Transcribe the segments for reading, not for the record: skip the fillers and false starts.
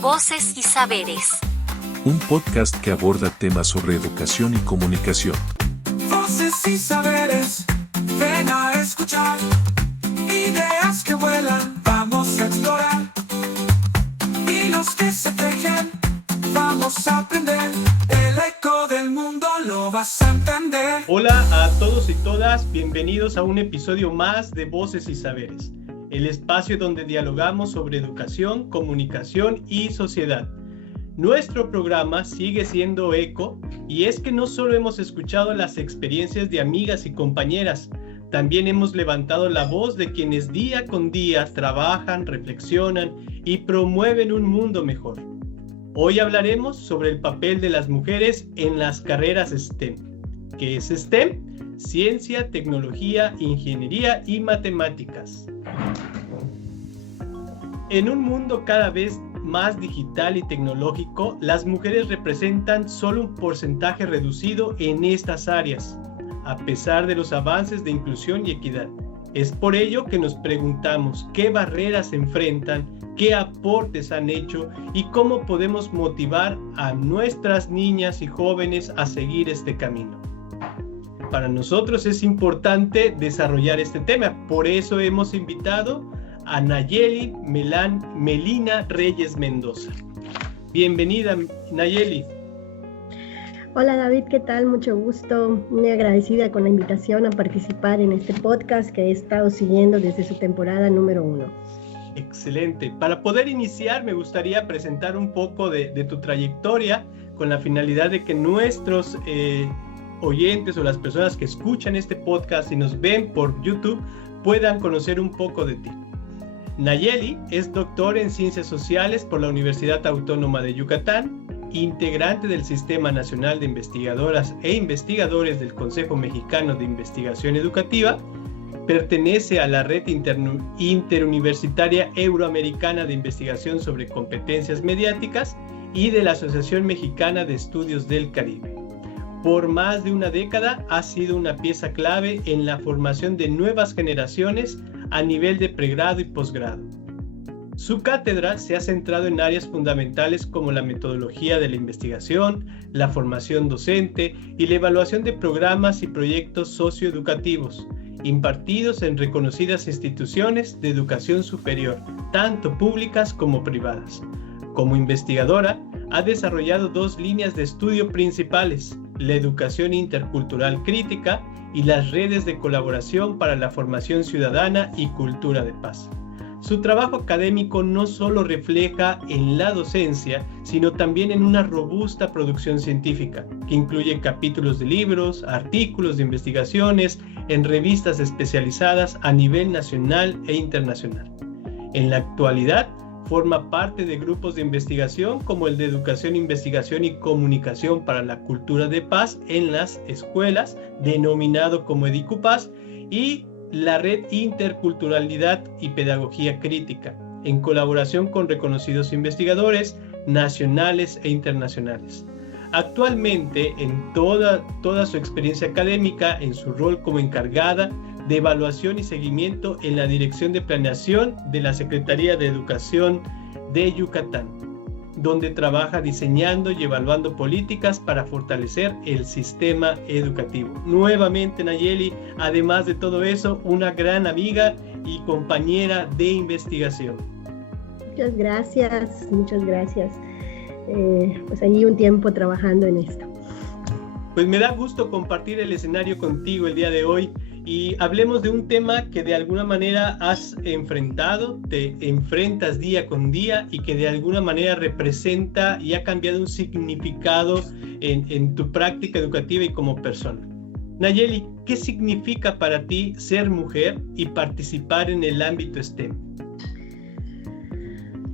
Voces y Saberes. Un podcast que aborda temas sobre educación y comunicación. Voces y saberes, ven a escuchar. Ideas que vuelan, vamos a explorar. Hilos que se tejen, vamos a aprender. El eco del mundo lo vas a entender. Hola a todos y todas, bienvenidos a un episodio más de Voces y Saberes, el espacio donde dialogamos sobre educación, comunicación y sociedad. Nuestro programa sigue siendo eco, y es que no solo hemos escuchado las experiencias de amigas y compañeras, también hemos levantado la voz de quienes día con día trabajan, reflexionan y promueven un mundo mejor. Hoy hablaremos sobre el papel de las mujeres en las carreras STEM. ¿Qué es STEM? Ciencia, tecnología, ingeniería y matemáticas. En un mundo cada vez más digital y tecnológico, las mujeres representan solo un porcentaje reducido en estas áreas, a pesar de los avances de inclusión y equidad. Es por ello que nos preguntamos qué barreras se enfrentan, qué aportes han hecho y cómo podemos motivar a nuestras niñas y jóvenes a seguir este camino. Para nosotros es importante desarrollar este tema, por eso hemos invitado a Nayeli Melina Reyes Mendoza. Bienvenida, Nayeli. Hola David, ¿qué tal? Mucho gusto, muy agradecida con la invitación a participar en este podcast que he estado siguiendo desde su temporada número 1. Excelente. Para poder iniciar me gustaría presentar un poco de tu trayectoria con la finalidad de que nuestros oyentes o las personas que escuchan este podcast y nos ven por YouTube puedan conocer un poco de ti. Nayeli es doctor en Ciencias Sociales por la Universidad Autónoma de Yucatán, integrante del Sistema Nacional de Investigadoras e Investigadores del Consejo Mexicano de Investigación Educativa, pertenece a la Red Interuniversitaria Euroamericana de Investigación sobre Competencias Mediáticas y de la Asociación Mexicana de Estudios del Caribe. Por más de una década ha sido una pieza clave en la formación de nuevas generaciones a nivel de pregrado y posgrado. Su cátedra se ha centrado en áreas fundamentales como la metodología de la investigación, la formación docente y la evaluación de programas y proyectos socioeducativos, impartidos en reconocidas instituciones de educación superior, tanto públicas como privadas. Como investigadora, ha desarrollado dos líneas de estudio principales: la educación intercultural crítica y las redes de colaboración para la formación ciudadana y cultura de paz. Su trabajo académico no solo refleja en la docencia, sino también en una robusta producción científica, que incluye capítulos de libros, artículos de investigaciones, en revistas especializadas a nivel nacional e internacional. En la actualidad, forma parte de grupos de investigación como el de Educación, Investigación y Comunicación para la Cultura de Paz en las escuelas, denominado como EDICUPAZ, y la Red Interculturalidad y Pedagogía Crítica, en colaboración con reconocidos investigadores nacionales e internacionales. Actualmente, en toda su experiencia académica, en su rol como encargada de evaluación y seguimiento en la Dirección de Planeación de la Secretaría de Educación de Yucatán, donde trabaja diseñando y evaluando políticas para fortalecer el sistema educativo. Nuevamente, Nayeli, además de todo eso, una gran amiga y compañera de investigación. Muchas gracias. Pues allí un tiempo trabajando en esto. Pues me da gusto compartir el escenario contigo el día de hoy y hablemos de un tema que de alguna manera has enfrentado, te enfrentas día con día y que de alguna manera representa y ha cambiado un significado en tu práctica educativa y como persona. Nayeli, ¿qué significa para ti ser mujer y participar en el ámbito STEM?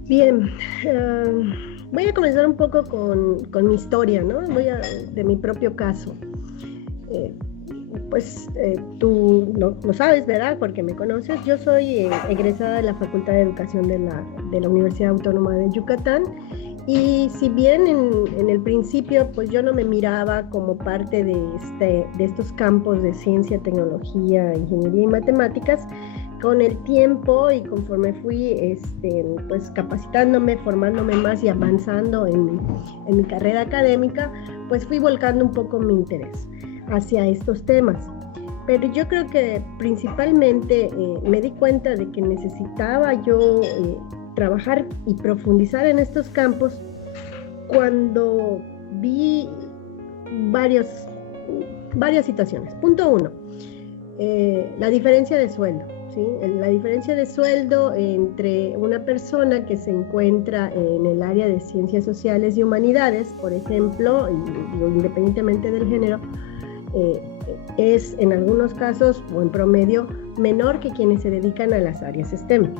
Bien, voy a comenzar un poco con mi historia, ¿no? De mi propio caso. Tú lo sabes, ¿verdad? Porque me conoces. Yo soy egresada de la Facultad de Educación de la Universidad Autónoma de Yucatán, y si bien en el principio pues yo no me miraba como parte de estos campos de ciencia, tecnología, ingeniería y matemáticas, con el tiempo y conforme fui pues capacitándome, formándome más y avanzando en mi carrera académica, pues fui volcando un poco mi interés hacia estos temas. Pero yo creo que principalmente me di cuenta de que necesitaba yo trabajar y profundizar en estos campos cuando vi varias situaciones. Punto 1, la diferencia de sueldo. ¿Sí? La diferencia de sueldo entre una persona que se encuentra en el área de ciencias sociales y humanidades, por ejemplo, y independientemente del género, es en algunos casos o en promedio menor que quienes se dedican a las áreas STEM.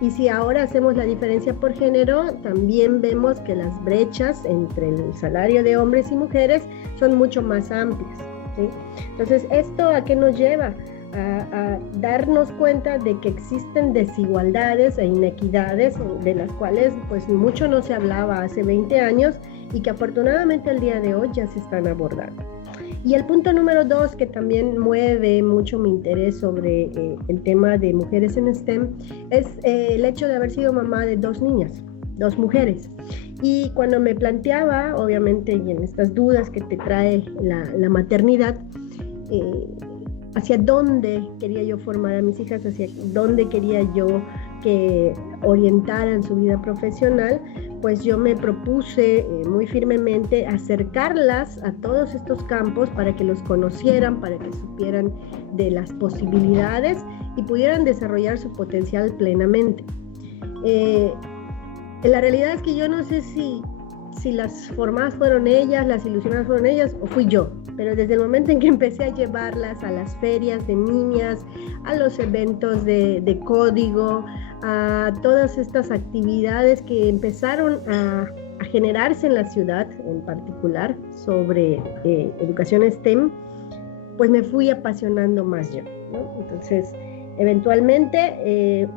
Y si ahora hacemos la diferencia por género, también vemos que las brechas entre el salario de hombres y mujeres son mucho más amplias. ¿Sí? Entonces, ¿esto a qué nos lleva? A darnos cuenta de que existen desigualdades e inequidades de las cuales pues mucho no se hablaba hace 20 años y que afortunadamente al día de hoy ya se están abordando. Y el punto número 2 que también mueve mucho mi interés sobre el tema de mujeres en STEM es el hecho de haber sido mamá de 2 niñas, 2 mujeres. Y cuando me planteaba, obviamente, y en estas dudas que te trae la maternidad, hacia dónde quería yo formar a mis hijas, hacia dónde quería yo que orientaran su vida profesional, pues yo me propuse muy firmemente acercarlas a todos estos campos para que los conocieran, para que supieran de las posibilidades y pudieran desarrollar su potencial plenamente. La realidad es que yo no sé si las formadas fueron ellas, las ilusionadas fueron ellas o fui yo, pero desde el momento en que empecé a llevarlas a las ferias de niñas, a los eventos de código, a todas estas actividades que empezaron a generarse en la ciudad en particular sobre educación STEM, pues me fui apasionando más yo, ¿no? Entonces, eventualmente,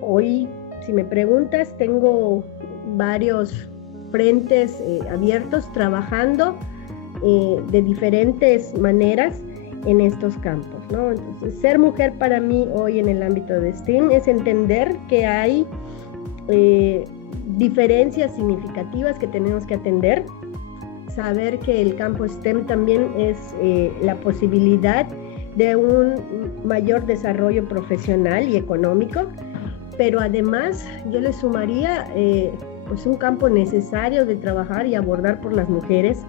hoy, si me preguntas, tengo varios frentes abiertos trabajando de diferentes maneras en estos campos, ¿no? Entonces, ser mujer para mí hoy en el ámbito de STEM es entender que hay diferencias significativas que tenemos que atender, saber que el campo STEM también es la posibilidad de un mayor desarrollo profesional y económico, pero además yo le sumaría pues un campo necesario de trabajar y abordar por las mujeres,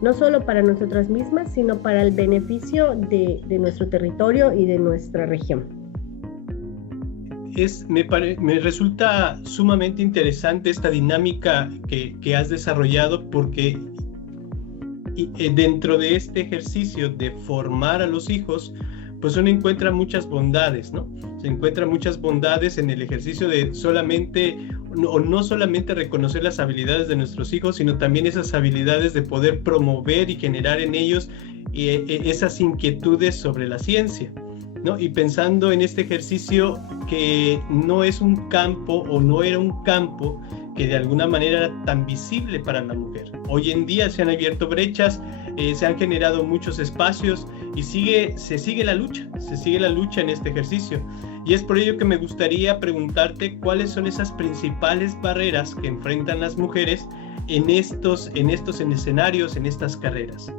no solo para nosotras mismas, sino para el beneficio de nuestro territorio y de nuestra región. Me resulta sumamente interesante esta dinámica que has desarrollado, porque dentro de este ejercicio de formar a los hijos, pues uno encuentra muchas bondades, ¿no? Se encuentran muchas bondades en el ejercicio de no solamente reconocer las habilidades de nuestros hijos, sino también esas habilidades de poder promover y generar en ellos esas inquietudes sobre la ciencia, ¿no? Y pensando en este ejercicio que no es un campo o no era un campo que de alguna manera era tan visible para la mujer. Hoy en día se han abierto brechas, se han generado muchos espacios y se sigue la lucha en este ejercicio. Y es por ello que me gustaría preguntarte cuáles son esas principales barreras que enfrentan las mujeres en estos escenarios, en estas carreras.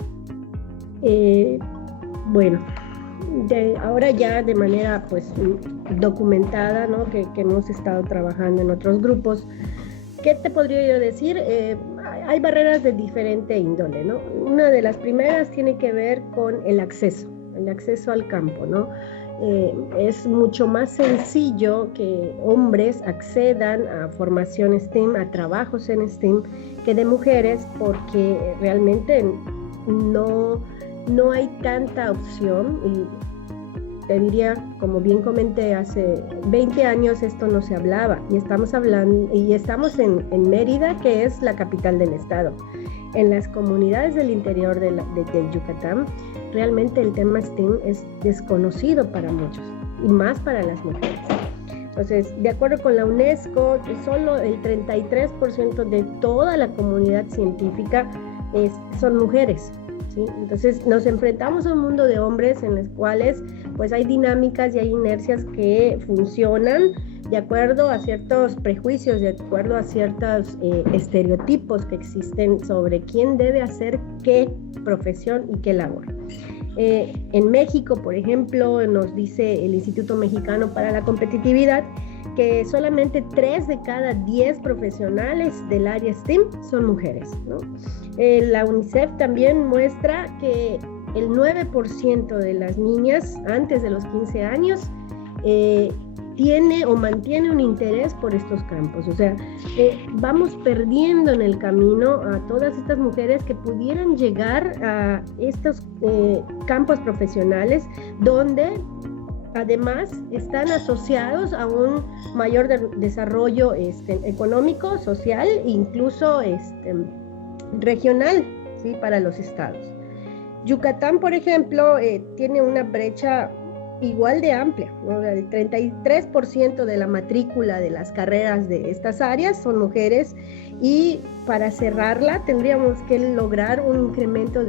Bueno, ahora ya de manera pues documentada, ¿no? que hemos estado trabajando en otros grupos, ¿qué te podría yo decir? Hay barreras de diferente índole, ¿no? Una de las primeras tiene que ver con el acceso al campo, ¿no? Es mucho más sencillo que hombres accedan a formación STEM, a trabajos en STEM, que de mujeres, porque realmente no hay tanta opción. Y te diría, como bien comenté, hace 20 años esto no se hablaba, y estamos en Mérida, que es la capital del estado. En las comunidades del interior de Yucatán, realmente el tema STEM es desconocido para muchos, y más para las mujeres. Entonces, de acuerdo con la UNESCO, solo el 33% de toda la comunidad científica son mujeres, ¿sí? Entonces, nos enfrentamos a un mundo de hombres en los cuales pues hay dinámicas y hay inercias que funcionan de acuerdo a ciertos prejuicios, de acuerdo a ciertos estereotipos que existen sobre quién debe hacer qué profesión y qué labor. En México, por ejemplo, nos dice el Instituto Mexicano para la Competitividad que solamente 3 de cada 10 profesionales del área STEM son mujeres, ¿no? La UNICEF también muestra que el 9% de las niñas antes de los 15 años tiene o mantiene un interés por estos campos. O sea, vamos perdiendo en el camino a todas estas mujeres que pudieran llegar a estos campos profesionales donde además están asociados a un mayor desarrollo económico, social e incluso regional, ¿sí?, para los estados. Yucatán, por ejemplo, tiene una brecha igual de amplia, ¿no? El 33% de la matrícula de las carreras de estas áreas son mujeres, y para cerrarla tendríamos que lograr un incremento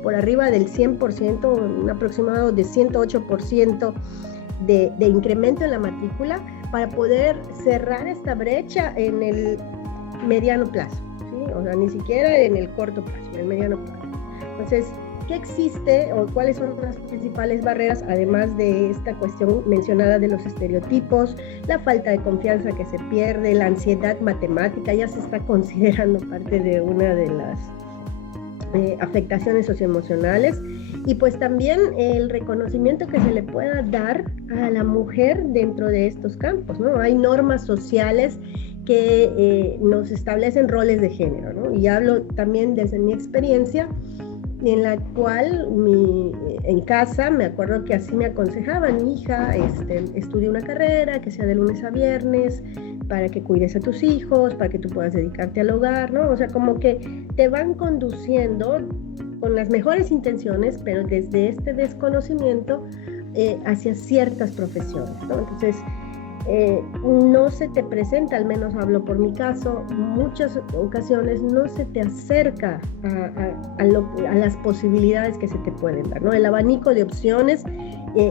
por arriba del 100%, un aproximado de 108% de incremento en la matrícula para poder cerrar esta brecha en el mediano plazo, ¿sí? O sea, ni siquiera en el corto plazo, en el mediano plazo. Entonces, ¿qué existe o cuáles son las principales barreras, además de esta cuestión mencionada de los estereotipos, la falta de confianza que se pierde, la ansiedad matemática, ya se está considerando parte de una de las afectaciones socioemocionales, y pues también el reconocimiento que se le pueda dar a la mujer dentro de estos campos, ¿no? Hay normas sociales que nos establecen roles de género, ¿no? Y hablo también desde mi experiencia, en la cual en casa me acuerdo que así me aconsejaban: hija, estudia una carrera que sea de lunes a viernes para que cuides a tus hijos, para que tú puedas dedicarte al hogar, ¿no? O sea, como que te van conduciendo con las mejores intenciones, pero desde este desconocimiento hacia ciertas profesiones, ¿no? Entonces, no se te presenta, al menos hablo por mi caso, muchas ocasiones no se te acerca a las posibilidades que se te pueden dar, ¿no? El abanico de opciones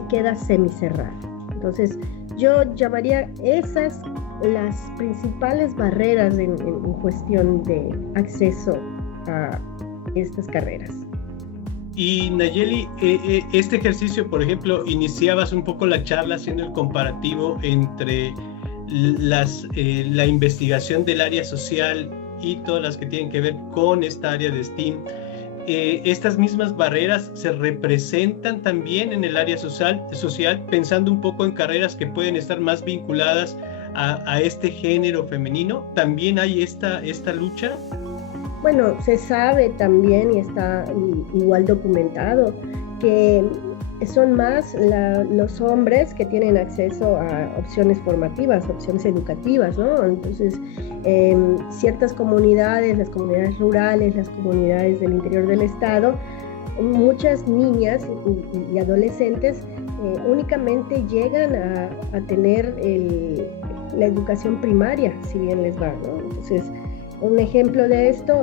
queda semicerrado. Entonces, yo llamaría esas las principales barreras en cuestión de acceso a estas carreras. Y Nayeli, este ejercicio, por ejemplo, iniciabas un poco la charla haciendo el comparativo entre la investigación del área social y todas las que tienen que ver con esta área de STEAM. Estas mismas barreras se representan también en el área social, pensando un poco en carreras que pueden estar más vinculadas a este género femenino. ¿También hay esta lucha? Bueno, se sabe también, y está igual documentado, que son más los hombres que tienen acceso a opciones formativas, opciones educativas, ¿no? Entonces, ciertas comunidades, las comunidades rurales, las comunidades del interior del estado, muchas niñas y adolescentes únicamente llegan a tener la educación primaria, si bien les va, ¿no? Entonces, un ejemplo de esto,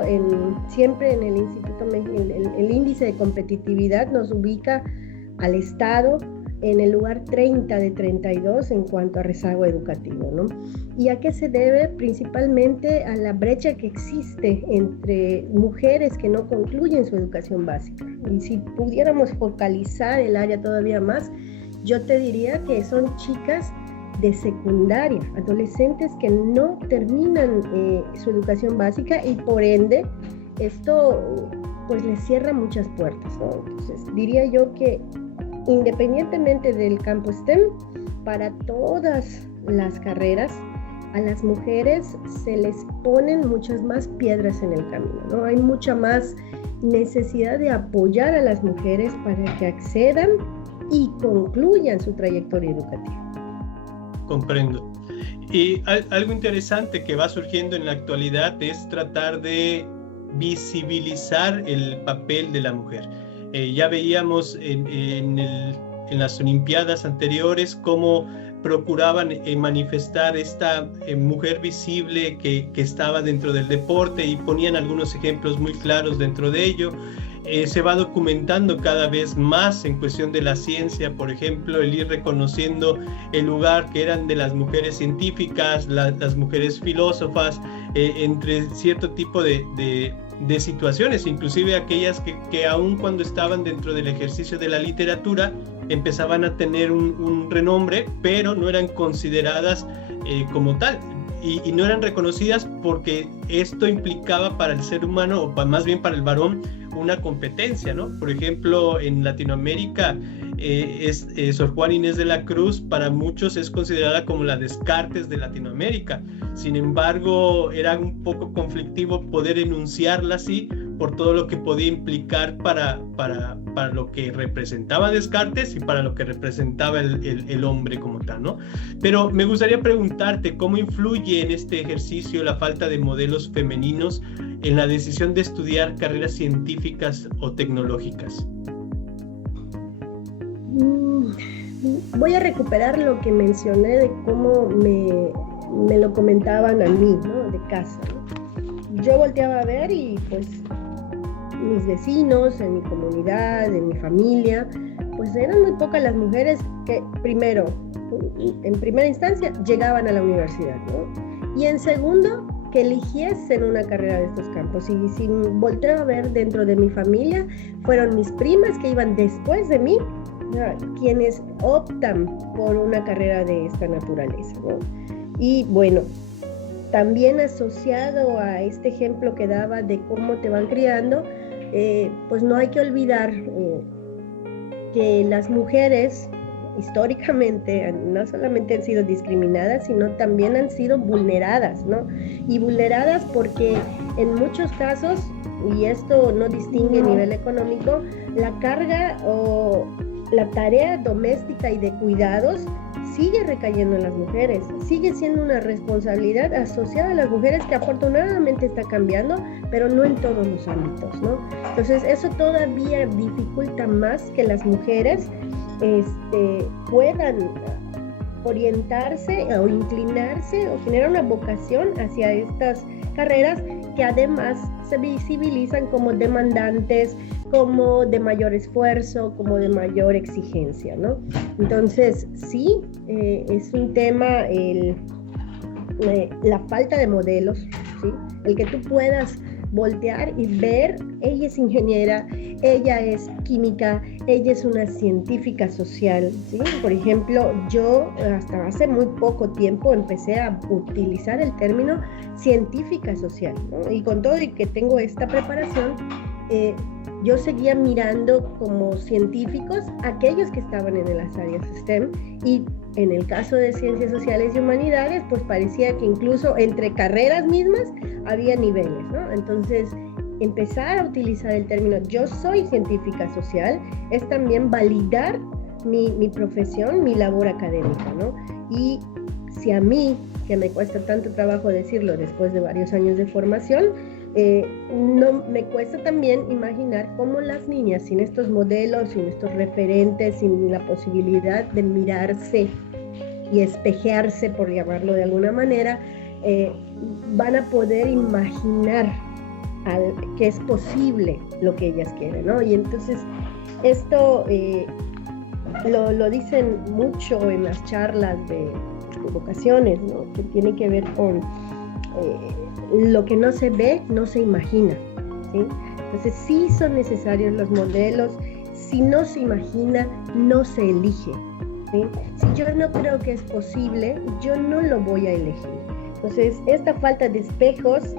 siempre en el Instituto, el índice de competitividad nos ubica al Estado en el lugar 30 de 32 en cuanto a rezago educativo, ¿no? ¿Y a qué se debe? Principalmente a la brecha que existe entre mujeres que no concluyen su educación básica. Y si pudiéramos focalizar el área todavía más, yo te diría que son chicas de secundaria, adolescentes que no terminan su educación básica, y por ende esto pues les cierra muchas puertas, ¿no? Entonces diría yo que independientemente del campo STEM, para todas las carreras a las mujeres se les ponen muchas más piedras en el camino, ¿no? Hay mucha más necesidad de apoyar a las mujeres para que accedan y concluyan su trayectoria educativa. Comprendo. Y algo interesante que va surgiendo en la actualidad es tratar de visibilizar el papel de la mujer. Ya veíamos en las Olimpiadas anteriores cómo procuraban manifestar esta mujer visible que estaba dentro del deporte, y ponían algunos ejemplos muy claros dentro de ello. se va documentando cada vez más en cuestión de la ciencia, por ejemplo, el ir reconociendo el lugar que eran de las mujeres científicas, las mujeres filósofas, entre cierto tipo de situaciones, inclusive aquellas que aun cuando estaban dentro del ejercicio de la literatura, empezaban a tener un renombre, pero no eran consideradas como tal. Y no eran reconocidas porque esto implicaba para el ser humano, o más bien para el varón, una competencia, ¿no? Por ejemplo, en Latinoamérica, Sor Juana Inés de la Cruz para muchos es considerada como la Descartes de Latinoamérica. Sin embargo, era un poco conflictivo poder enunciarla así por todo lo que podía implicar para lo que representaba Descartes y para lo que representaba el hombre como tal, ¿no? Pero me gustaría preguntarte cómo influye en este ejercicio la falta de modelos femeninos en la decisión de estudiar carreras científicas o tecnológicas. Voy a recuperar lo que mencioné de cómo me lo comentaban a mí, ¿no? De casa, ¿no? Yo volteaba a ver y pues mis vecinos, en mi comunidad, en mi familia, pues eran muy pocas las mujeres que primero, en primera instancia, llegaban a la universidad, ¿no? Y en segundo, que eligiesen una carrera de estos campos. Y si volteo a ver dentro de mi familia, fueron mis primas que iban después de mí, quienes optan por una carrera de esta naturaleza, ¿no? Y bueno, también asociado a este ejemplo que daba de cómo te van criando, pues no hay que olvidar que las mujeres históricamente no solamente han sido discriminadas, sino también han sido vulneradas, ¿no? Y vulneradas porque en muchos casos, y esto no distingue a nivel económico, la carga o la tarea doméstica y de cuidados sigue recayendo en las mujeres, sigue siendo una responsabilidad asociada a las mujeres que afortunadamente está cambiando, pero no en todos los ámbitos, ¿no? Entonces eso todavía dificulta más que las mujeres puedan orientarse o inclinarse o generar una vocación hacia estas carreras que además se visibilizan como demandantes, como de mayor esfuerzo, como de mayor exigencia, ¿no? Entonces, sí, es un tema la falta de modelos, ¿sí? El que tú puedas voltear y ver, ella es ingeniera, ella es química, ella es una científica social, ¿sí? Por ejemplo, yo hasta hace muy poco tiempo empecé a utilizar el término científica social, ¿no? Y con todo y que tengo esta preparación, yo seguía mirando como científicos aquellos que estaban en las áreas STEM, y en el caso de ciencias sociales y humanidades, pues parecía que incluso entre carreras mismas había niveles, ¿no? Entonces, empezar a utilizar el término yo soy científica social es también validar mi profesión, mi labor académica, ¿no? Y si a mí, que me cuesta tanto trabajo decirlo después de varios años de formación, no me cuesta también imaginar cómo las niñas, sin estos modelos, sin estos referentes, sin la posibilidad de mirarse y espejearse, por llamarlo de alguna manera, van a poder imaginar que es posible lo que ellas quieren, ¿no? Y entonces esto lo dicen mucho en las charlas de vocaciones, ¿no? Que tiene que ver con lo que no se ve, no se imagina, ¿sí? Entonces sí son necesarios los modelos. Si no se imagina, no se elige, ¿sí? Si yo no creo que es posible, yo no lo voy a elegir. Entonces esta falta de espejos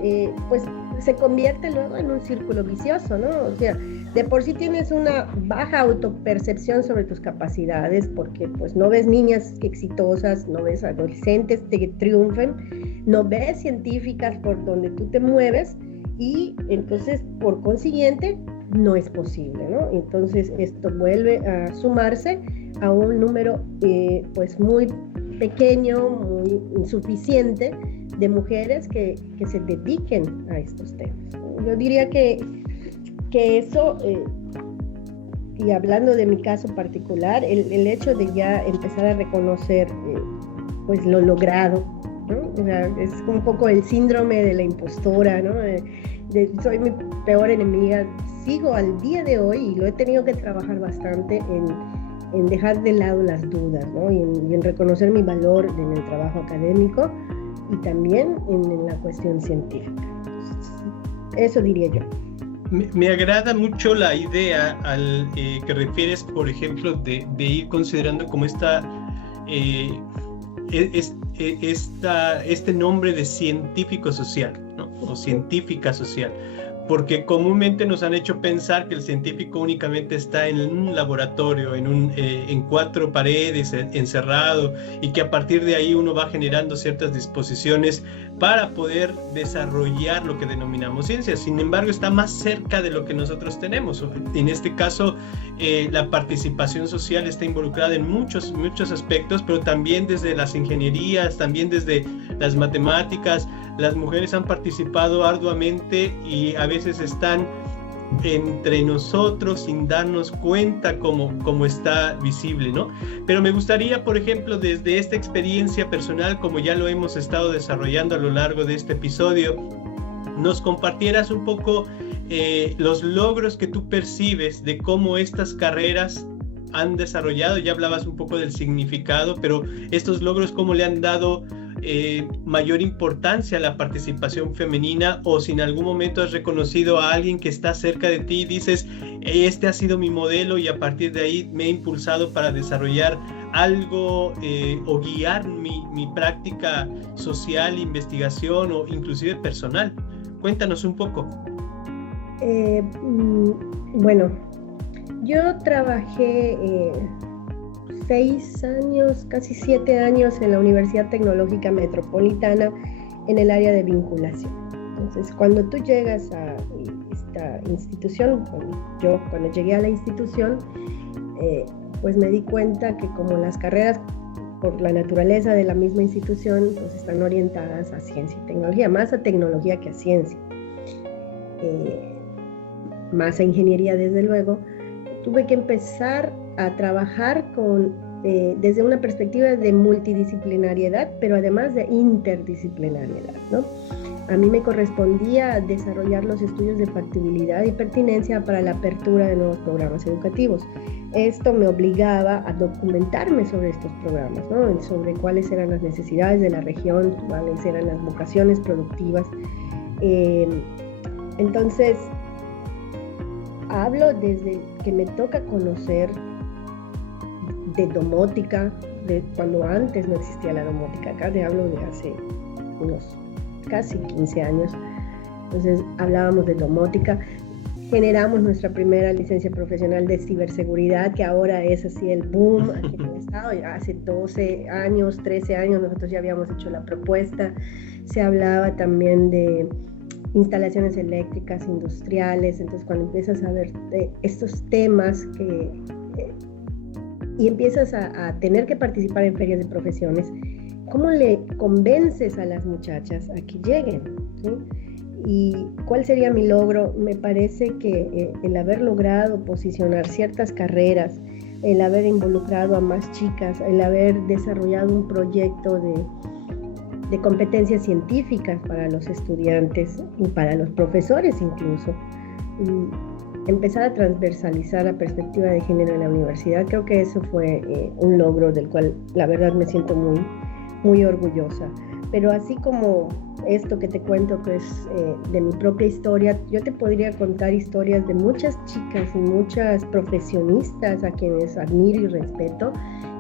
pues se convierte luego en un círculo vicioso, ¿no? O sea, de por sí tienes una baja autopercepción sobre tus capacidades porque pues no ves niñas exitosas, no ves adolescentes que triunfen, no ves científicas por donde tú te mueves, y entonces por consiguiente no es posible, ¿no? Entonces esto vuelve a sumarse a un número pues muy pequeño, muy insuficiente de mujeres que se dediquen a estos temas. Yo diría que eso, y hablando de mi caso particular, el hecho de ya empezar a reconocer pues lo logrado, ¿no? O sea, es un poco el síndrome de la impostora, ¿no? Soy mi peor enemiga. Sigo al día de hoy, y lo he tenido que trabajar bastante en dejar de lado las dudas, ¿no? y en reconocer mi valor en el trabajo académico y también en la cuestión científica. Eso diría yo. Me agrada mucho la idea que refieres, por ejemplo, de ir considerando como este nombre de científico social, ¿no? O científica social, porque comúnmente nos han hecho pensar que el científico únicamente está en un laboratorio, en cuatro paredes, encerrado, y que a partir de ahí uno va generando ciertas disposiciones para poder desarrollar lo que denominamos ciencia. Sin embargo, está más cerca de lo que nosotros tenemos. En este caso, la participación social está involucrada en muchos aspectos, pero también desde las ingenierías, también desde las matemáticas. Las mujeres han participado arduamente y a veces están entre nosotros sin darnos cuenta como está visible, ¿no? Pero me gustaría, por ejemplo, desde esta experiencia personal, como ya lo hemos estado desarrollando a lo largo de este episodio, nos compartieras un poco los logros que tú percibes de cómo estas carreras han desarrollado. Ya hablabas un poco del significado, pero estos logros, ¿cómo le han dado mayor importancia a la participación femenina? O si en algún momento has reconocido a alguien que está cerca de ti y dices, este ha sido mi modelo y a partir de ahí me he impulsado para desarrollar algo o guiar mi práctica social, investigación o inclusive personal. Cuéntanos un poco. Bueno, yo trabajé 6 años, casi 7 años en la Universidad Tecnológica Metropolitana en el área de vinculación. Entonces, cuando tú llegas a esta institución, cuando llegué a la institución, pues me di cuenta que como las carreras, por la naturaleza de la misma institución, pues están orientadas a ciencia y tecnología, más a tecnología que a ciencia, más a ingeniería desde luego. Tuve que empezar a trabajar desde una perspectiva de multidisciplinariedad, pero además de interdisciplinariedad, ¿no? A mí me correspondía desarrollar los estudios de factibilidad y pertinencia para la apertura de nuevos programas educativos. Esto me obligaba a documentarme sobre estos programas, ¿no? Sobre cuáles eran las necesidades de la región, cuáles eran las vocaciones productivas. Entonces, hablo desde que me toca conocer de domótica, de cuando antes no existía la domótica. Acá te hablo de hace unos casi 15 años. Entonces hablábamos de domótica. Generamos nuestra primera licencia profesional de ciberseguridad, que ahora es así el boom aquí en el estado. Ya hace 12 años, 13 años nosotros ya habíamos hecho la propuesta. Se hablaba también de instalaciones eléctricas industriales. Entonces cuando empiezas a ver estos temas y empiezas a tener que participar en ferias de profesiones, ¿cómo le convences a las muchachas a que lleguen? ¿Sí? ¿Y cuál sería mi logro? Me parece que el haber logrado posicionar ciertas carreras, el haber involucrado a más chicas, el haber desarrollado un proyecto de competencias científicas para los estudiantes y para los profesores incluso, y empezar a transversalizar la perspectiva de género en la universidad, creo que eso fue un logro del cual la verdad me siento muy, muy orgullosa. Pero así como esto que te cuento, que es de mi propia historia, yo te podría contar historias de muchas chicas y muchas profesionistas a quienes admiro y respeto,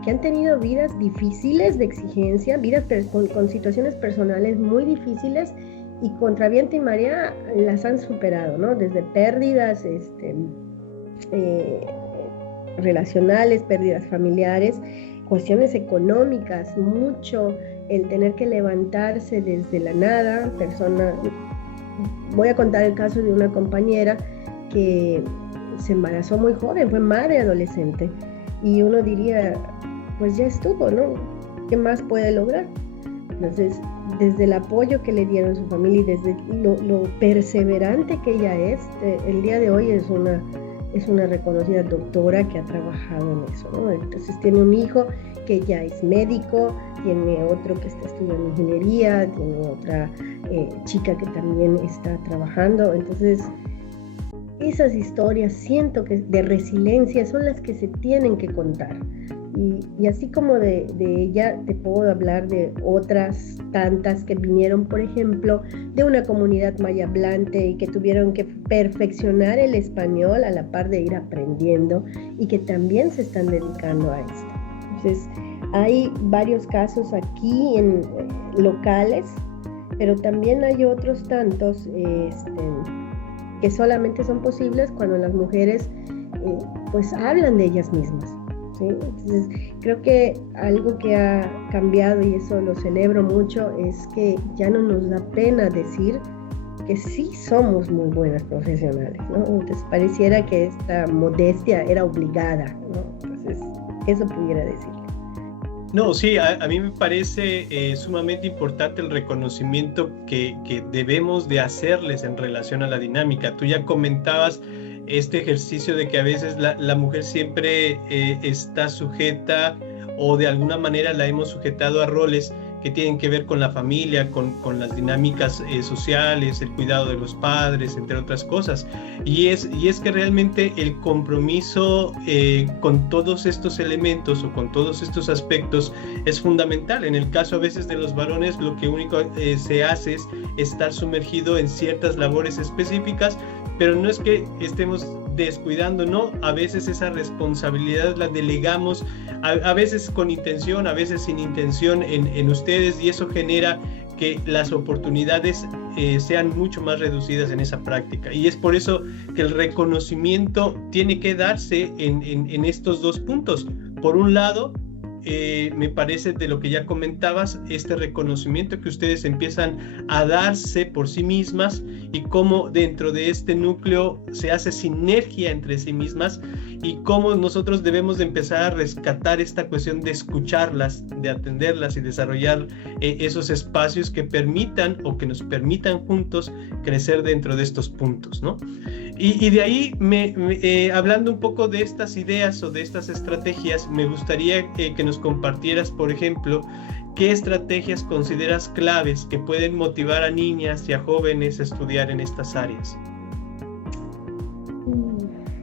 que han tenido vidas difíciles de exigencia, vidas con situaciones personales muy difíciles, y contra viento y marea las han superado, ¿no? Desde pérdidas relacionales, pérdidas familiares, cuestiones económicas, mucho el tener que levantarse desde la nada. Voy a contar el caso de una compañera que se embarazó muy joven, fue madre adolescente, y uno diría, pues ya estuvo, ¿no? ¿Qué más puede lograr? Entonces, desde el apoyo que le dieron su familia y desde lo perseverante que ella es, el día de hoy es una es una reconocida doctora que ha trabajado en eso, ¿no? Entonces tiene un hijo que ya es médico, tiene otro que está estudiando ingeniería, tiene otra chica que también está trabajando. Entonces, esas historias, siento que de resiliencia, son las que se tienen que contar. Y así como de ella, te puedo hablar de otras tantas que vinieron, por ejemplo, de una comunidad maya hablante y que tuvieron que perfeccionar el español a la par de ir aprendiendo y que también se están dedicando a esto. Entonces, hay varios casos aquí locales, pero también hay otros tantos que solamente son posibles cuando las mujeres pues hablan de ellas mismas. ¿Sí? Entonces, creo que algo que ha cambiado, y eso lo celebro mucho, es que ya no nos da pena decir que sí somos muy buenas profesionales, ¿no? Entonces pareciera que esta modestia era obligada, ¿no? Entonces, eso pudiera decir. No, sí, a mí me parece sumamente importante el reconocimiento que debemos de hacerles en relación a la dinámica. Tú ya comentabas este ejercicio de que a veces la mujer siempre está sujeta, o de alguna manera la hemos sujetado a roles que tienen que ver con la familia, con las dinámicas sociales, el cuidado de los padres, entre otras cosas. Y es que realmente el compromiso con todos estos elementos o con todos estos aspectos es fundamental. En el caso a veces de los varones, lo que único se hace es estar sumergido en ciertas labores específicas, pero no es que estemos descuidando, no, a veces esa responsabilidad la delegamos, a veces con intención, a veces sin intención en ustedes, y eso genera que las oportunidades sean mucho más reducidas en esa práctica. Y es por eso que el reconocimiento tiene que darse en estos dos puntos. Por un lado, me parece, de lo que ya comentabas, este reconocimiento que ustedes empiezan a darse por sí mismas, y cómo dentro de este núcleo se hace sinergia entre sí mismas, y cómo nosotros debemos de empezar a rescatar esta cuestión de escucharlas, de atenderlas y desarrollar esos espacios que permitan, o que nos permitan juntos crecer dentro de estos puntos, ¿no? Y de ahí, hablando un poco de estas ideas o de estas estrategias, me gustaría que nos compartieras, por ejemplo, qué estrategias consideras claves que pueden motivar a niñas y a jóvenes a estudiar en estas áreas.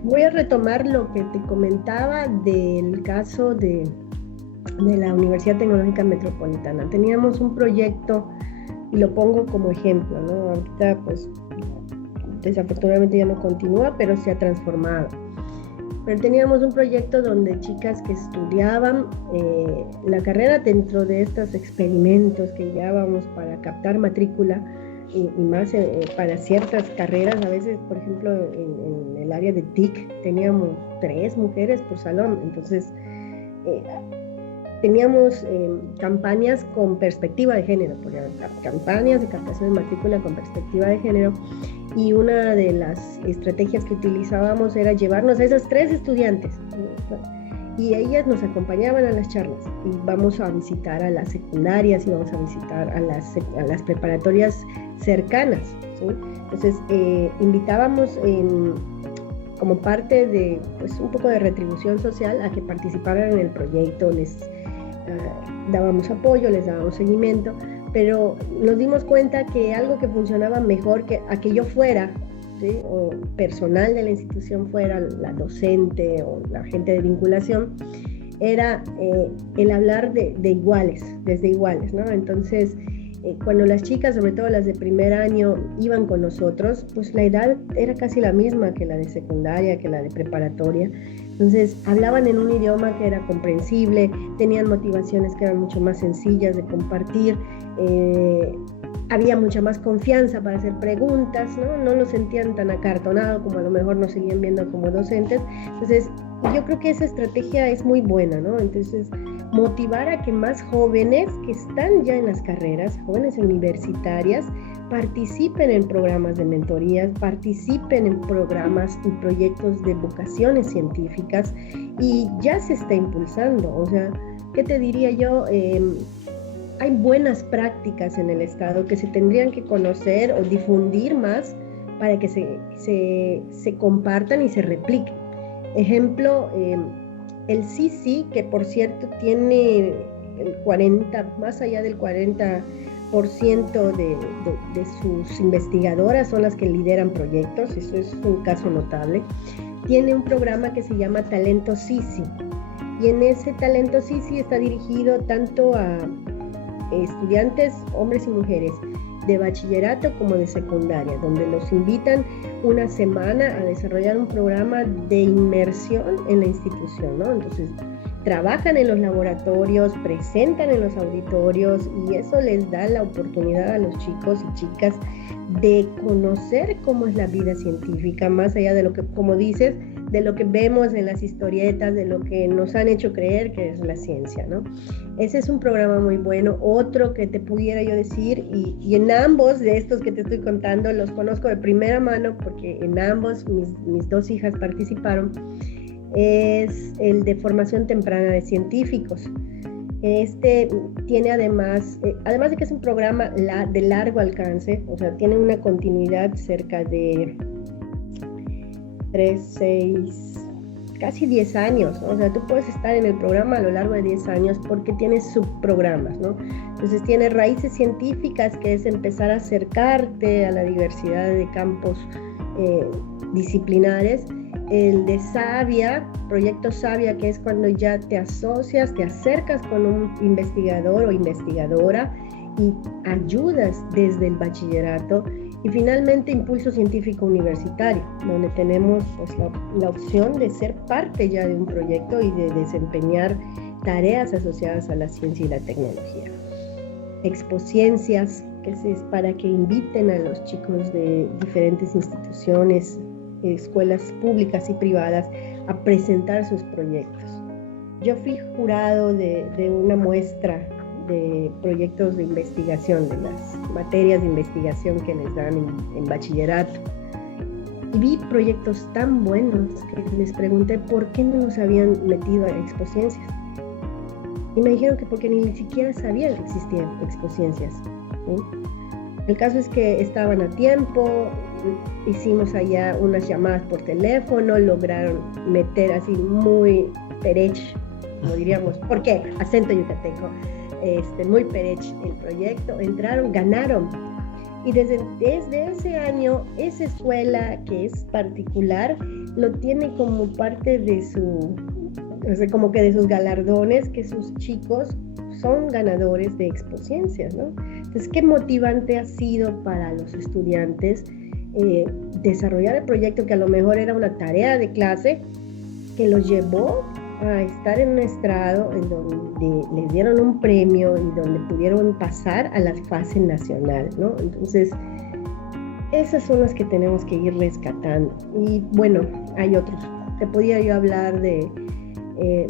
Voy a retomar lo que te comentaba del caso de la Universidad Tecnológica Metropolitana. Teníamos un proyecto, y lo pongo como ejemplo, ¿no? Ahorita, pues, desafortunadamente ya no continúa, pero se ha transformado. Pero teníamos un proyecto donde chicas que estudiaban la carrera dentro de estos experimentos que llevábamos para captar matrícula, y más para ciertas carreras. A veces, por ejemplo, en el área de TIC teníamos 3 mujeres por salón. Entonces teníamos campañas con perspectiva de género, por ejemplo, campañas de captación de matrícula con perspectiva de género. Y una de las estrategias que utilizábamos era llevarnos a esas 3 estudiantes, y ellas nos acompañaban a las charlas, y vamos a visitar a las secundarias y vamos a visitar a las preparatorias cercanas, ¿sí? Entonces invitábamos como parte de, pues, un poco de retribución social, a que participaran en el proyecto. Les dábamos apoyo, les dábamos seguimiento, pero nos dimos cuenta que algo que funcionaba mejor que a que yo fuera, ¿sí?, o personal de la institución fuera, la docente o la gente de vinculación, era el hablar de iguales, desde iguales, ¿no? Entonces, cuando las chicas, sobre todo las de primer año, iban con nosotros, pues la edad era casi la misma que la de secundaria, que la de preparatoria. Entonces hablaban en un idioma que era comprensible, tenían motivaciones que eran mucho más sencillas de compartir, había mucha más confianza para hacer preguntas, ¿no? No lo sentían tan acartonado como a lo mejor nos seguían viendo como docentes. Entonces yo creo que esa estrategia es muy buena, ¿no? Entonces, motivar a que más jóvenes que están ya en las carreras, jóvenes universitarias, participen en programas de mentorías, participen en programas y proyectos de vocaciones científicas, y ya se está impulsando. O sea, ¿qué te diría yo? Hay buenas prácticas en el Estado que se tendrían que conocer o difundir más para que se compartan y se repliquen. Ejemplo, el CICI, que por cierto tiene más allá del 40% de sus investigadoras son las que lideran proyectos, eso es un caso notable. Tiene un programa que se llama Talento CICI, y en ese Talento CICI está dirigido tanto a estudiantes, hombres y mujeres, de bachillerato como de secundaria, donde los invitan una semana a desarrollar un programa de inmersión en la institución, ¿no? Entonces, trabajan en los laboratorios, presentan en los auditorios, y eso les da la oportunidad a los chicos y chicas de conocer cómo es la vida científica, más allá de lo que, como dices, de lo que vemos en las historietas, de lo que nos han hecho creer que es la ciencia, ¿no? Ese es un programa muy bueno. Otro que te pudiera yo decir, y en ambos de estos que te estoy contando los conozco de primera mano porque en ambos mis dos hijas participaron, es el de formación temprana de científicos. Este tiene además de que es un programa de largo alcance, o sea, tiene una continuidad cerca de 3, 6, casi 10 años, ¿no? O sea, tú puedes estar en el programa a lo largo de 10 años porque tiene subprogramas, ¿no? Entonces tiene raíces científicas, que es empezar a acercarte a la diversidad de campos disciplinares. El de Savia, proyecto Savia, que es cuando ya te asocias, te acercas con un investigador o investigadora y ayudas desde el bachillerato. Y finalmente Impulso Científico Universitario, donde tenemos pues, la opción de ser parte ya de un proyecto y de desempeñar tareas asociadas a la ciencia y la tecnología. Expociencias, que es para que inviten a los chicos de diferentes instituciones, escuelas públicas y privadas, a presentar sus proyectos. Yo fui jurado de una muestra de proyectos de investigación, de las materias de investigación que les dan en bachillerato. Y vi proyectos tan buenos que les pregunté por qué no nos habían metido a Expociencias. Y me dijeron que porque ni siquiera sabían que existían Expociencias, ¿sí? El caso es que estaban a tiempo, hicimos allá unas llamadas por teléfono, lograron meter así muy perech, como diríamos, ¿por qué? Acento yucateco. Muy perech el proyecto, entraron, ganaron, y desde ese año esa escuela, que es particular, lo tiene como parte de como que de sus galardones, que sus chicos son ganadores de Expociencias, ¿no? Entonces, qué motivante ha sido para los estudiantes desarrollar el proyecto, que a lo mejor era una tarea de clase, que los llevó a estar en un estrado en donde les dieron un premio y donde pudieron pasar a la fase nacional, ¿no? Entonces, esas son las que tenemos que ir rescatando. Y bueno, hay otros. Te podía yo hablar de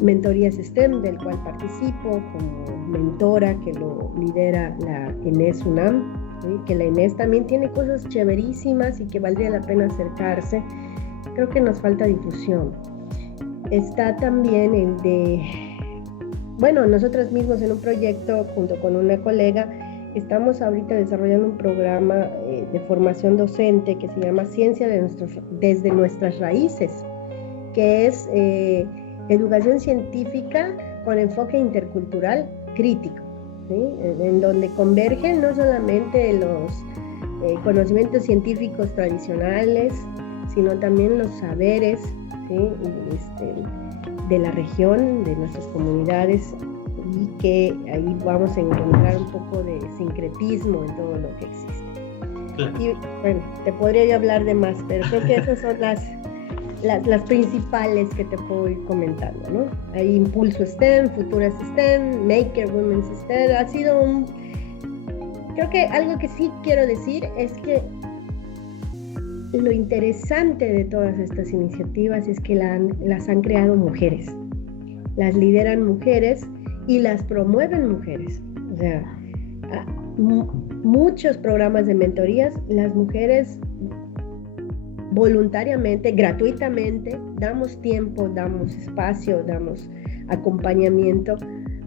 Mentorías STEM, del cual participo como mentora, que lo lidera la ENES UNAM, ¿sí? Que la ENES también tiene cosas chéverísimas y que valdría la pena acercarse. Creo que nos falta difusión. Está también el de, bueno, nosotros mismos en un proyecto junto con una colega estamos ahorita desarrollando un programa de formación docente que se llama Ciencia desde nuestras raíces, que es educación científica con enfoque intercultural crítico, ¿sí? En donde convergen no solamente los conocimientos científicos tradicionales, sino también los saberes, ¿sí? De la región, de nuestras comunidades, y que ahí vamos a encontrar un poco de sincretismo en todo lo que existe. Claro. Y bueno, te podría yo hablar de más, pero creo que esas son las principales que te puedo ir comentando, ¿no? Hay Impulso STEM, Futuras STEM, Maker Women's STEM. Ha sido creo que algo que sí quiero decir es que lo interesante de todas estas iniciativas es que las han creado mujeres, las lideran mujeres y las promueven mujeres. O sea, muchos programas de mentorías, las mujeres voluntariamente, gratuitamente, damos tiempo, damos espacio, damos acompañamiento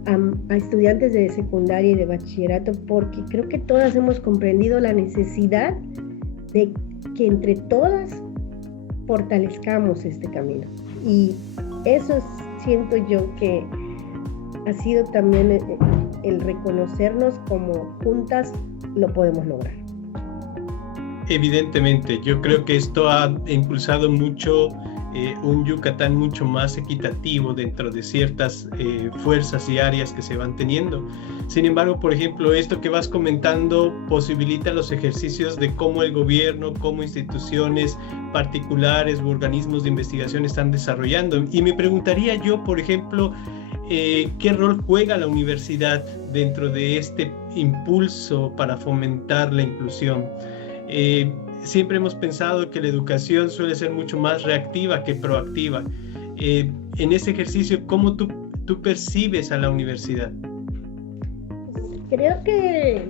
a estudiantes de secundaria y de bachillerato, porque creo que todas hemos comprendido la necesidad de que entre todas fortalezcamos este camino. Y eso siento yo que ha sido también el reconocernos como juntas lo podemos lograr. Evidentemente, yo creo que esto ha impulsado mucho un Yucatán mucho más equitativo dentro de ciertas fuerzas y áreas que se van teniendo. Sin embargo, por ejemplo, esto que vas comentando posibilita los ejercicios de cómo el gobierno, cómo instituciones particulares u organismos de investigación están desarrollando. Y me preguntaría yo, por ejemplo, ¿qué rol juega la universidad dentro de este impulso para fomentar la inclusión? Siempre hemos pensado que la educación suele ser mucho más reactiva que proactiva. En ese ejercicio, ¿cómo tú percibes a la universidad? Creo que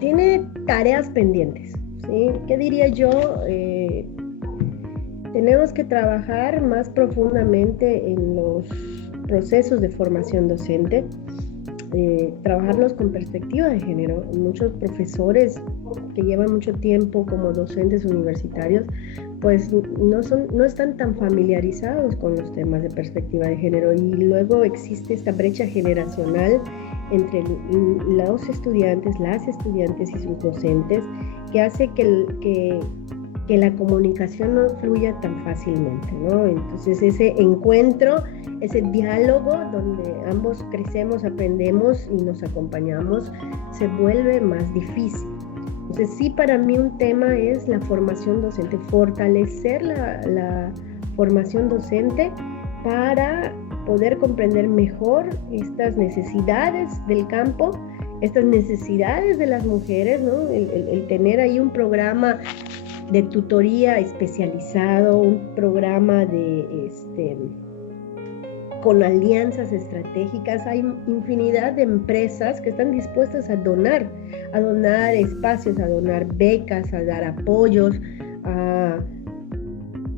tiene tareas pendientes, ¿sí? ¿Qué diría yo? Tenemos que trabajar más profundamente en los procesos de formación docente, trabajarlos con perspectiva de género. Muchos profesores que llevan mucho tiempo como docentes universitarios, pues no están tan familiarizados con los temas de perspectiva de género, y luego existe esta brecha generacional entre los estudiantes, las estudiantes y sus docentes, que hace que la comunicación no fluya tan fácilmente, ¿no? Entonces ese encuentro, ese diálogo donde ambos crecemos, aprendemos y nos acompañamos, se vuelve más difícil. Entonces sí, para mí un tema es la formación docente, fortalecer la formación docente para poder comprender mejor estas necesidades del campo, estas necesidades de las mujeres, ¿no? El tener ahí un programa de tutoría especializado, un programa con alianzas estratégicas. Hay infinidad de empresas que están dispuestas a donar espacios, a donar becas, a dar apoyos, a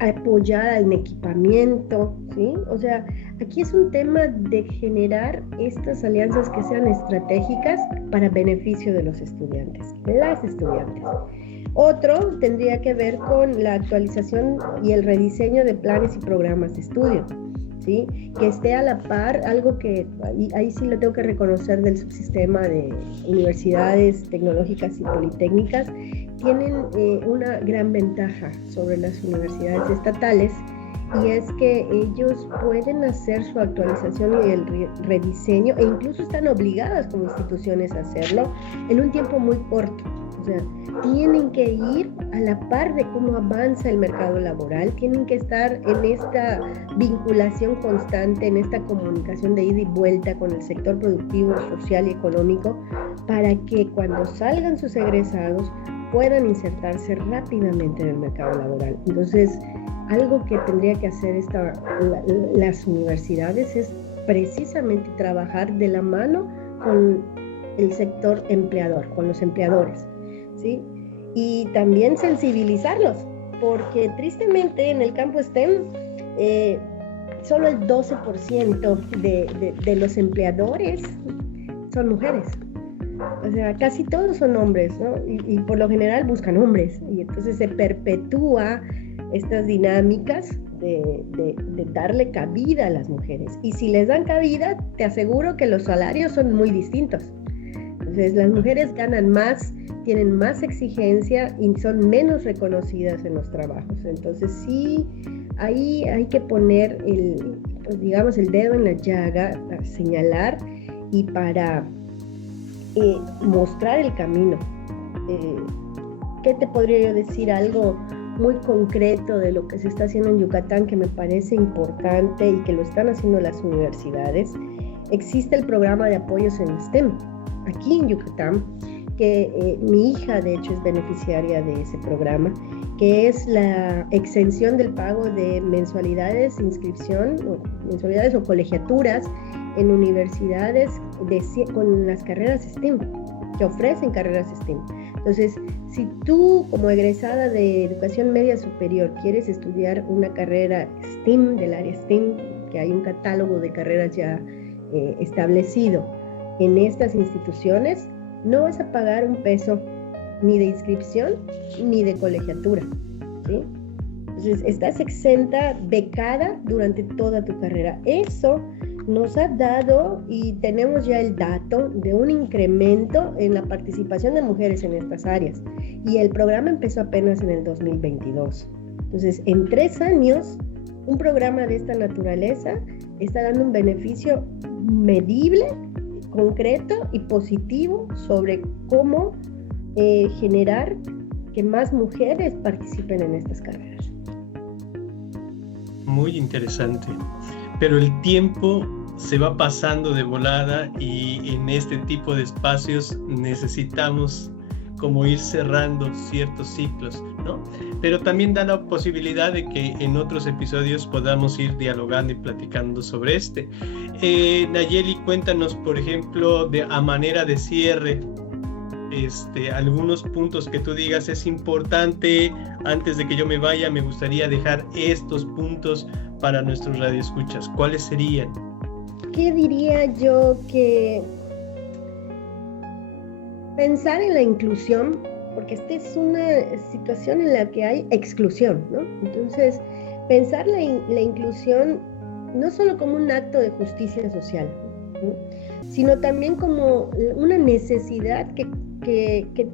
apoyar en equipamiento, ¿sí? O sea, aquí es un tema de generar estas alianzas que sean estratégicas para beneficio de los estudiantes, las estudiantes. Otro tendría que ver con la actualización y el rediseño de planes y programas de estudio, ¿sí? Que esté a la par, algo que ahí sí lo tengo que reconocer del subsistema de universidades tecnológicas y politécnicas. Tienen una gran ventaja sobre las universidades estatales, y es que ellos pueden hacer su actualización y el rediseño, e incluso están obligadas como instituciones a hacerlo en un tiempo muy corto. O sea, tienen que ir a la par de cómo avanza el mercado laboral, tienen que estar en esta vinculación constante, en esta comunicación de ida y vuelta con el sector productivo, social y económico, para que cuando salgan sus egresados puedan insertarse rápidamente en el mercado laboral. Entonces, algo que tendría que hacer las universidades es precisamente trabajar de la mano con el sector empleador, con los empleadores, ¿sí? Y también sensibilizarlos, porque tristemente en el campo STEM solo el 12% de los empleadores son mujeres. O sea, casi todos son hombres, ¿no? Y por lo general buscan hombres, y entonces se perpetúa estas dinámicas de darle cabida a las mujeres. Y si les dan cabida, te aseguro que los salarios son muy distintos. Entonces las mujeres ganan más, tienen más exigencia y son menos reconocidas en los trabajos. Entonces sí, ahí hay que poner el dedo en la llaga, para señalar y para mostrar el camino. ¿Qué te podría yo decir? Algo muy concreto de lo que se está haciendo en Yucatán, que me parece importante y que lo están haciendo las universidades. Existe el programa de apoyos en STEM aquí en Yucatán, que mi hija de hecho es beneficiaria de ese programa, que es la exención del pago de mensualidades, mensualidades o colegiaturas en universidades con las carreras STEM, que ofrecen carreras STEM. Entonces, si tú como egresada de educación media superior quieres estudiar una carrera STEM, del área STEM, que hay un catálogo de carreras ya establecido en estas instituciones, no vas a pagar un peso ni de inscripción ni de colegiatura, ¿sí? Entonces, estás exenta, becada durante toda tu carrera. Eso nos ha dado, y tenemos ya el dato, de un incremento en la participación de mujeres en estas áreas. Y el programa empezó apenas en el 2022. Entonces, en 3 años, un programa de esta naturaleza está dando un beneficio medible, concreto y positivo sobre cómo generar que más mujeres participen en estas carreras. Muy interesante. Pero el tiempo se va pasando de volada y en este tipo de espacios necesitamos como ir cerrando ciertos ciclos, ¿no? Pero también da la posibilidad de que en otros episodios podamos ir dialogando y platicando sobre este. Nayeli, cuéntanos, por ejemplo, a manera de cierre, algunos puntos que tú digas es importante. Antes de que yo me vaya, me gustaría dejar estos puntos para nuestros radioescuchas. ¿Cuáles serían? ¿Qué diría yo? Que pensar en la inclusión, porque esta es una situación en la que hay exclusión, ¿no? Entonces, pensar la inclusión no solo como un acto de justicia social, ¿no? Sino también como una necesidad que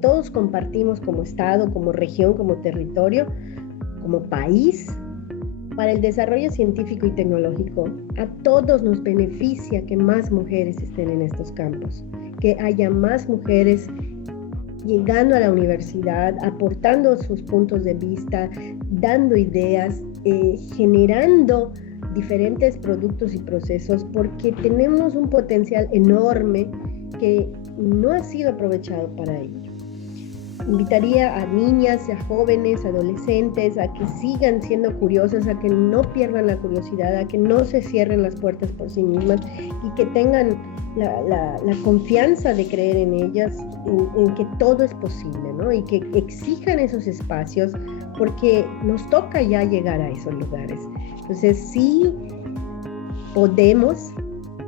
todos compartimos como Estado, como región, como territorio, como país, para el desarrollo científico y tecnológico. A todos nos beneficia que más mujeres estén en estos campos, que haya más mujeres llegando a la universidad, aportando sus puntos de vista, dando ideas, generando diferentes productos y procesos, porque tenemos un potencial enorme que no ha sido aprovechado para ello. Invitaría a niñas, a jóvenes, adolescentes a que sigan siendo curiosas, a que no pierdan la curiosidad, a que no se cierren las puertas por sí mismas y que tengan la confianza de creer en ellas, en que todo es posible, ¿no? Y que exijan esos espacios, porque nos toca ya llegar a esos lugares. Entonces sí podemos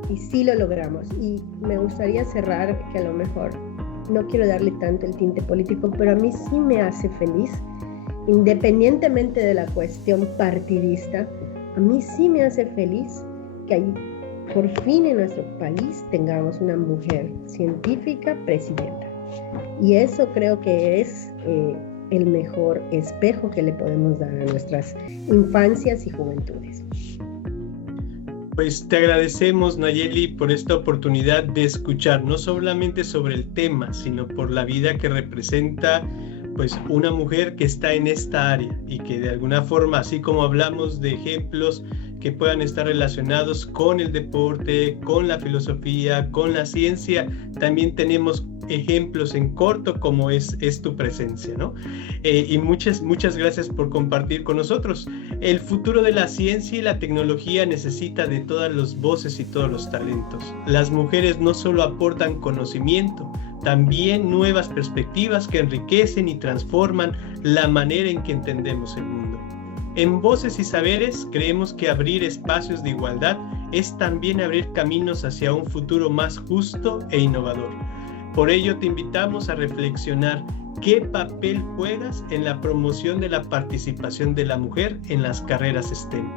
y sí lo logramos. Y me gustaría cerrar, que a lo mejor no quiero darle tanto el tinte político, pero a mí sí me hace feliz, independientemente de la cuestión partidista, a mí sí me hace feliz que por fin en nuestro país tengamos una mujer científica presidenta. Y eso creo que es el mejor espejo que le podemos dar a nuestras infancias y juventudes. Pues te agradecemos, Nayeli, por esta oportunidad de escuchar no solamente sobre el tema, sino por la vida que representa pues una mujer que está en esta área y que de alguna forma, así como hablamos de ejemplos que puedan estar relacionados con el deporte, con la filosofía, con la ciencia, también tenemos ejemplos en corto como es tu presencia, ¿no? Y muchas gracias por compartir con nosotros. El futuro de la ciencia y la tecnología necesita de todas las voces y todos los talentos. Las mujeres no solo aportan conocimiento, también nuevas perspectivas que enriquecen y transforman la manera en que entendemos el mundo. En Voces y Saberes creemos que abrir espacios de igualdad es también abrir caminos hacia un futuro más justo e innovador. Por ello te invitamos a reflexionar qué papel juegas en la promoción de la participación de la mujer en las carreras STEM.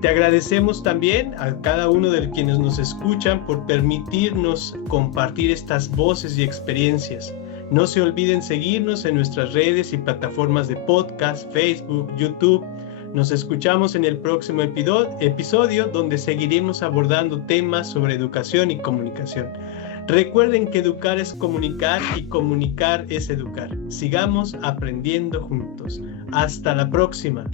Te agradecemos también a cada uno de quienes nos escuchan por permitirnos compartir estas voces y experiencias. No se olviden seguirnos en nuestras redes y plataformas de podcast, Facebook, YouTube. Nos escuchamos en el próximo episodio donde seguiremos abordando temas sobre educación y comunicación. Recuerden que educar es comunicar y comunicar es educar. Sigamos aprendiendo juntos. Hasta la próxima.